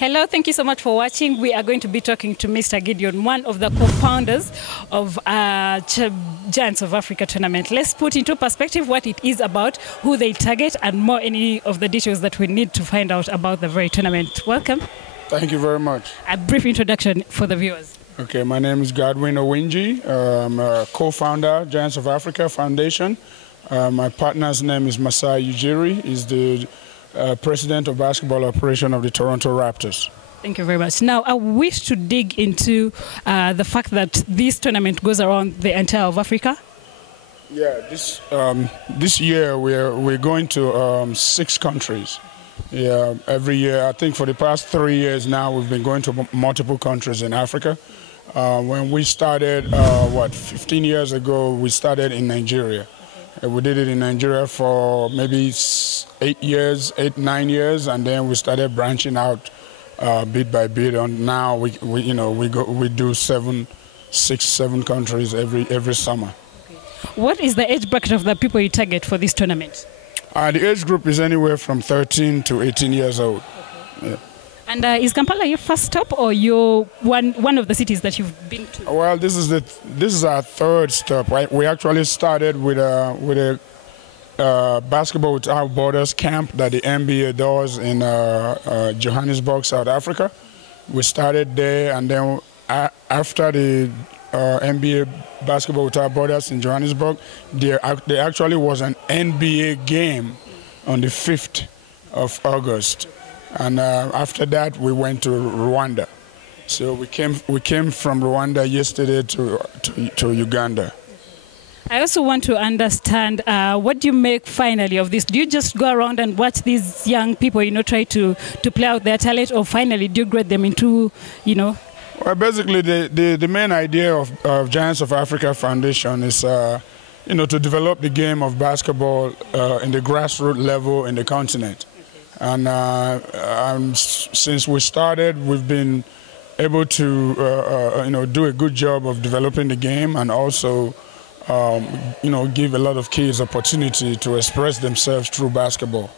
Hello, thank you so much for watching. We are going to be talking to Mr. Gideon, one of the co-founders of Giants of Africa tournament. Let's put into perspective what it is about, who they target, and more any of the details that we need to find out about the very tournament. Welcome. Thank you very much. A brief introduction for the viewers. Okay, my name is Godwin Owinji. I'm a co-founder, Giants of Africa Foundation. My partner's name is Masai Ujiri. He's the President of Basketball Operation of the Toronto Raptors. Thank you very much. Now, I wish to dig into the fact that this tournament goes around the entire of Africa. Yeah, this year we're going to 6 countries. Yeah, every year. I think for the past 3 years now, we've been going to multiple countries in Africa. When we started, 15 years ago, we started in Nigeria. We did it in Nigeria for maybe 8 years, 9 years, and then we started branching out bit by bit. And now we do 6, 7 countries every summer. Okay. What is the age bracket of the people you target for this tournament? The age group is anywhere from 13 to 18 years old. Okay. Yeah. And is Kampala your first stop, or you're one of the cities that you've been to? Well, this is our 3rd stop. Right? We actually started with a Basketball Without Borders camp that the NBA does in Johannesburg, South Africa. We started there, and then after the NBA Basketball Without Borders in Johannesburg, there actually was an NBA game on the 5th of August. And after that, we went to Rwanda. So we came from Rwanda yesterday to Uganda. I also want to understand what do you make finally of this? Do you just go around and watch these young people, try to play out their talent, or finally do you grade them into, Well, basically, the main idea of Giants of Africa Foundation is, to develop the game of basketball in the grassroots level in the continent. And since we started, we've been able to, do a good job of developing the game, and also, give a lot of kids opportunity to express themselves through basketball.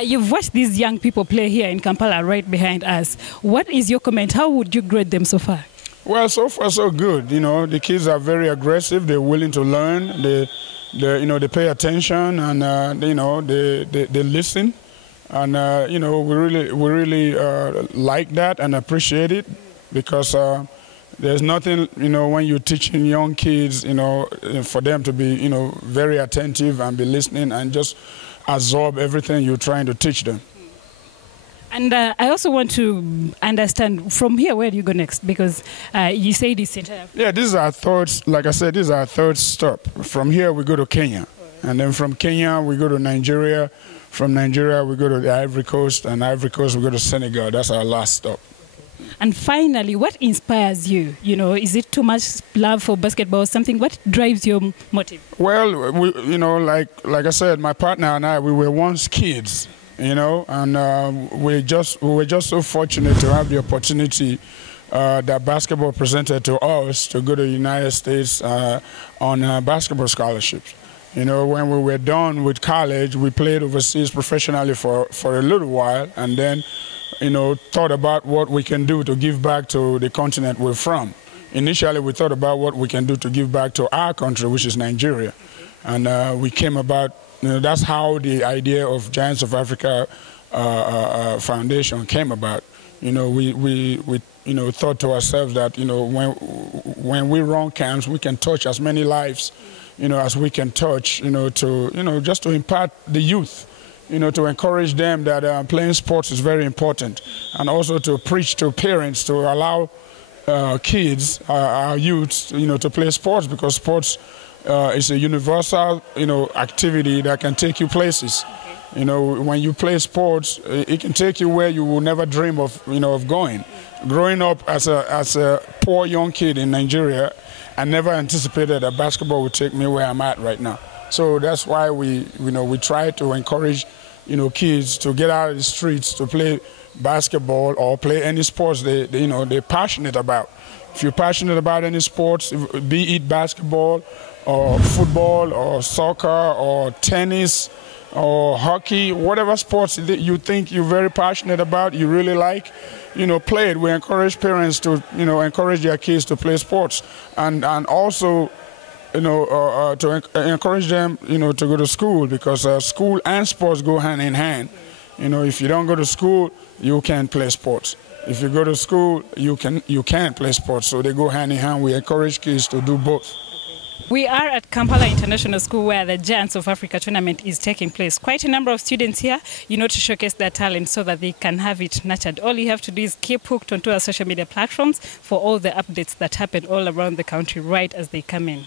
You've watched these young people play here in Kampala, right behind us. What is your comment? How would you grade them so far? Well, so far so good. The kids are very aggressive. They're willing to learn. They pay attention, and they listen, and we really like that and appreciate it, because there's nothing when you're teaching young kids for them to be very attentive and be listening and just absorb everything you're trying to teach them. And I also want to understand, from here, where do you go next? Because you say this entire... Yeah, this is our 3rd, like I said, this is our 3rd stop. From here, we go to Kenya. And then from Kenya, we go to Nigeria. From Nigeria, we go to the Ivory Coast. And Ivory Coast, we go to Senegal. That's our last stop. And finally, what inspires you? Is it too much love for basketball or something? What drives your motive? Well, like I said, my partner and I, we were once kids. And we were just so fortunate to have the opportunity that basketball presented to us to go to the United States on basketball scholarships. When we were done with college, we played overseas professionally for a little while, and then, thought about what we can do to give back to the continent we're from. Initially, we thought about what we can do to give back to our country, which is Nigeria. And we came about, that's how the idea of Giants of Africa Foundation came about. We thought to ourselves that, when we run camps, we can touch as many lives, as we can touch, just to impart the youth, to encourage them that playing sports is very important, and also to preach to parents to allow kids, our youth, to play sports, because sports is a universal, activity that can take you places. Okay. When you play sports, it can take you where you will never dream of, of going. Growing up as a poor young kid in Nigeria, I never anticipated that basketball would take me where I'm at right now. So that's why we try to encourage, kids to get out of the streets to play basketball or play any sports they're passionate about. If you're passionate about any sports, be it basketball or football or soccer or tennis, or hockey, whatever sports that you think you're very passionate about, you really like, play it. We encourage parents to, encourage their kids to play sports, and also, to encourage them, to go to school, because school and sports go hand in hand. If you don't go to school, you can't play sports. If you go to school, you can't play sports. So they go hand in hand. We encourage kids to do both. We are at Kampala International School, where the Giants of Africa tournament is taking place. Quite a number of students here, to showcase their talent so that they can have it nurtured. All you have to do is keep hooked onto our social media platforms for all the updates that happen all around the country right as they come in.